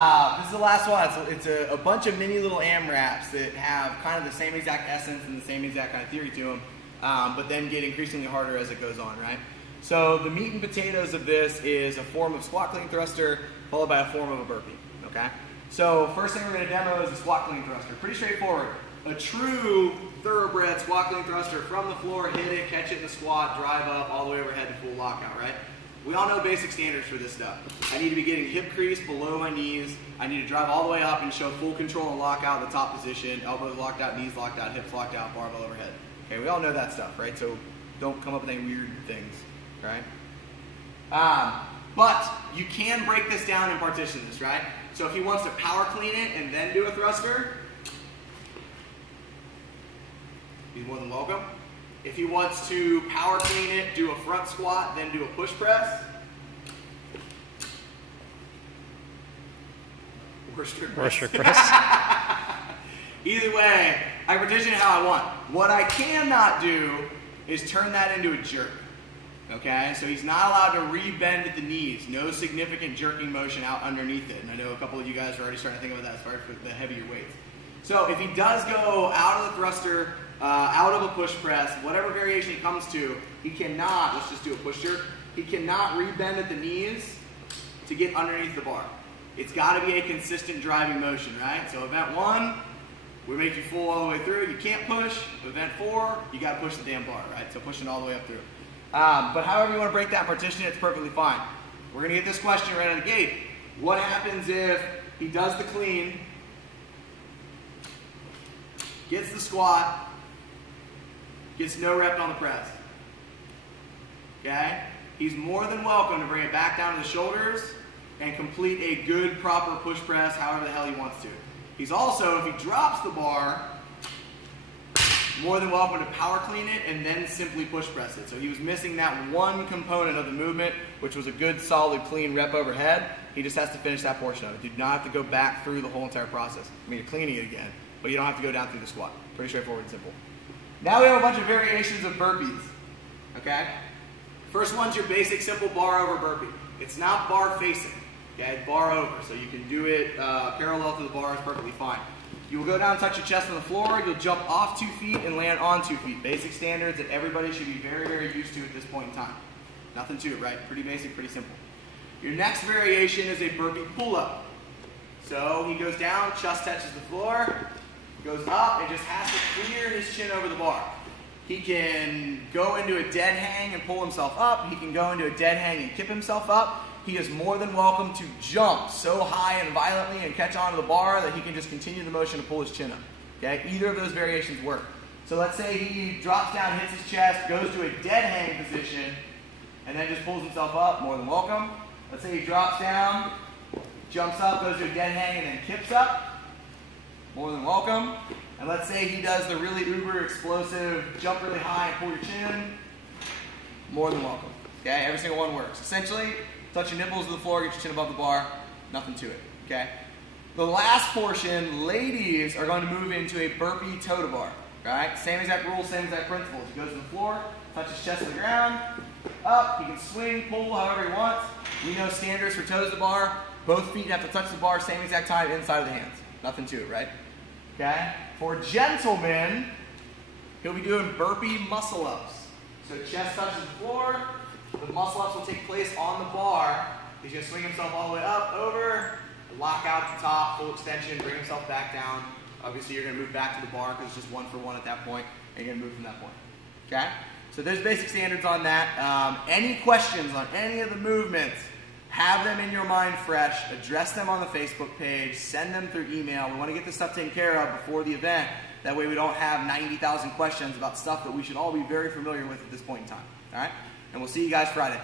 This is the last one. It's a bunch of mini little AMRAPs that have kind of the same exact essence and the same exact kind of theory to them, but then get increasingly harder as it goes on, right? So the meat and potatoes of this is a form of squat clean thruster followed by a form of a burpee, okay? So first thing we're going to demo is a squat clean thruster. Pretty straightforward. A true thoroughbred squat clean thruster from the floor, hit it, catch it in the squat, drive up all the way overhead to full lockout, right? We all know basic standards for this stuff. I need to be getting hip crease below my knees. I need to drive all the way up and show full control and lockout in the top position. Elbows locked out, knees locked out, hips locked out, barbell overhead. Okay, we all know that stuff, right? So don't come up with any weird things, right? But you can break this down and partition this, right? So if he wants to power clean it and then do a thruster, he's more than welcome. If he wants to power clean it, do a front squat, then do a push press, or strict press. Either way, I partition it how I want. What I cannot do is turn that into a jerk. Okay, so he's not allowed to re-bend at the knees. No significant jerking motion out underneath it. And I know a couple of you guys are already starting to think about that as far as the heavier weights. So if he does go out of the thruster, out of a push press, whatever variation he comes to, he cannot, let's just do a push jerk, he cannot re-bend at the knees to get underneath the bar. It's got to be a consistent driving motion, right? So event 1, we make you full all the way through. You can't push. Event 4, you got to push the damn bar, right? So pushing all the way up through. But however you want to break that partition, it's perfectly fine. We're going to get this question right out of the gate. What happens if he does the clean, gets the squat, gets no rep on the press? Okay? He's more than welcome to bring it back down to the shoulders and complete a good, proper push press however the hell he wants to. He's also, if he drops the bar, more than welcome to power clean it and then simply push press it. So he was missing that one component of the movement, which was a good, solid, clean rep overhead. He just has to finish that portion of it. You do not have to go back through the whole entire process. I mean, you're cleaning it again, but you don't have to go down through the squat. Pretty straightforward and simple. Now we have a bunch of variations of burpees, okay? First one's your basic, simple bar over burpee. It's not bar facing, okay? Bar over, so you can do it parallel to the bar is perfectly fine. You will go down, touch your chest on the floor, you'll jump off 2 feet and land on 2 feet. Basic standards that everybody should be very, very used to at this point in time. Nothing to it, right? Pretty basic, pretty simple. Your next variation is a burpee pull-up. So he goes down, chest touches the floor, goes up, and just has to clear his chin over the bar. He can go into a dead hang and pull himself up. He can go into a dead hang and kip himself up. He is more than welcome to jump so high and violently and catch onto the bar that he can just continue the motion to pull his chin up. Okay? Either of those variations work. So let's say he drops down, hits his chest, goes to a dead hang position, and then just pulls himself up, more than welcome. Let's say he drops down, jumps up, goes to a dead hang, and then kips up, more than welcome. And let's say he does the really uber explosive jump really high and pull your chin, more than welcome. Okay? Every single one works. Essentially, touch your nipples to the floor, get your chin above the bar, nothing to it, okay? The last portion, ladies are going to move into a burpee toe to bar, right? Same exact rules, same exact principles. He goes to the floor, touches chest to the ground, up, he can swing, pull, however he wants. We know standards for toes to bar, both feet have to touch the bar same exact time inside of the hands. Nothing to it, right? Okay? For gentlemen, he'll be doing burpee muscle ups. So chest touches the floor, the muscle ups will take place on the bar. He's going to swing himself all the way up, over, lock out at the top, full extension, bring himself back down. Obviously, you're going to move back to the bar because it's just 1 for 1 at that point, and you're going to move from that point. Okay? So there's basic standards on that. Any questions on any of the movements, have them in your mind fresh, address them on the Facebook page, send them through email. We want to get this stuff taken care of before the event. That way we don't have 90,000 questions about stuff that we should all be very familiar with at this point in time. All right? And we'll see you guys Friday.